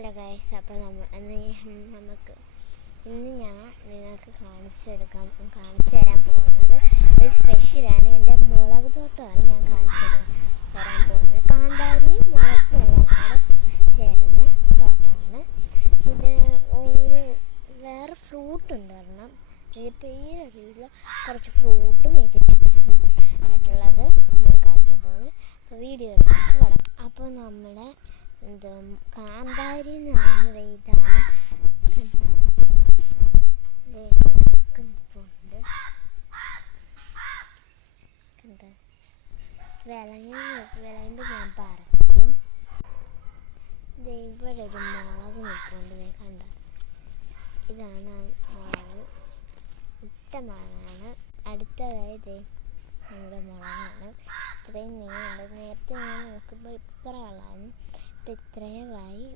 Hello guys, അപ്പോൾ ഇന്ന് ഞാൻ നിങ്ങൾക്ക് കാണിച്ചു തരാൻ പോകുന്നത് ഒരു സ്പെഷ്യലാണ്. എൻ്റെ മുളക് തോട്ടമാണ് ഞാൻ കാണിച്ചു തരാൻ പോകുന്നത്. കാന്താരിയും മുളകും എല്ലാം കൂടെ ചേരുന്ന തോട്ടമാണ്. പിന്നെ വേറെ ഫ്രൂട്ടുണ്ട് ഒരെണ്ണം, അതിൻ്റെ പേരറിയില്ല. കുറച്ച് ഫ്രൂട്ടും വെജിറ്റബിൾസും ആയിട്ടുള്ളത് ഞാൻ കാണിക്കാൻ പോകുന്നത്. അപ്പോൾ വീഡിയോ വരാം. അപ്പോൾ നമ്മുടെ കാന്താരി എന്ന് പറയുന്നത് ഇതാണ്. ഇവിടെയൊക്കെ നിൽപ്പുണ്ട്. വിളയുമ്പോൾ ഞാൻ പറിക്കും. ഇവിടെ ഒരു മുളക് നിൽപ്പുണ്ട്, കണ്ടോ? ഇതാണ് മുളക്, ഇട്ട മുളകാണ്. അടുത്തതായി നമ്മുടെ മുളകാണ്. ഇത്രയും നീളമുണ്ട്. നേരത്തെ ഞാൻ നോക്കുമ്പോൾ ഇത്ര ആളാണ്, ഇപ്പം ഇത്രയുമായി.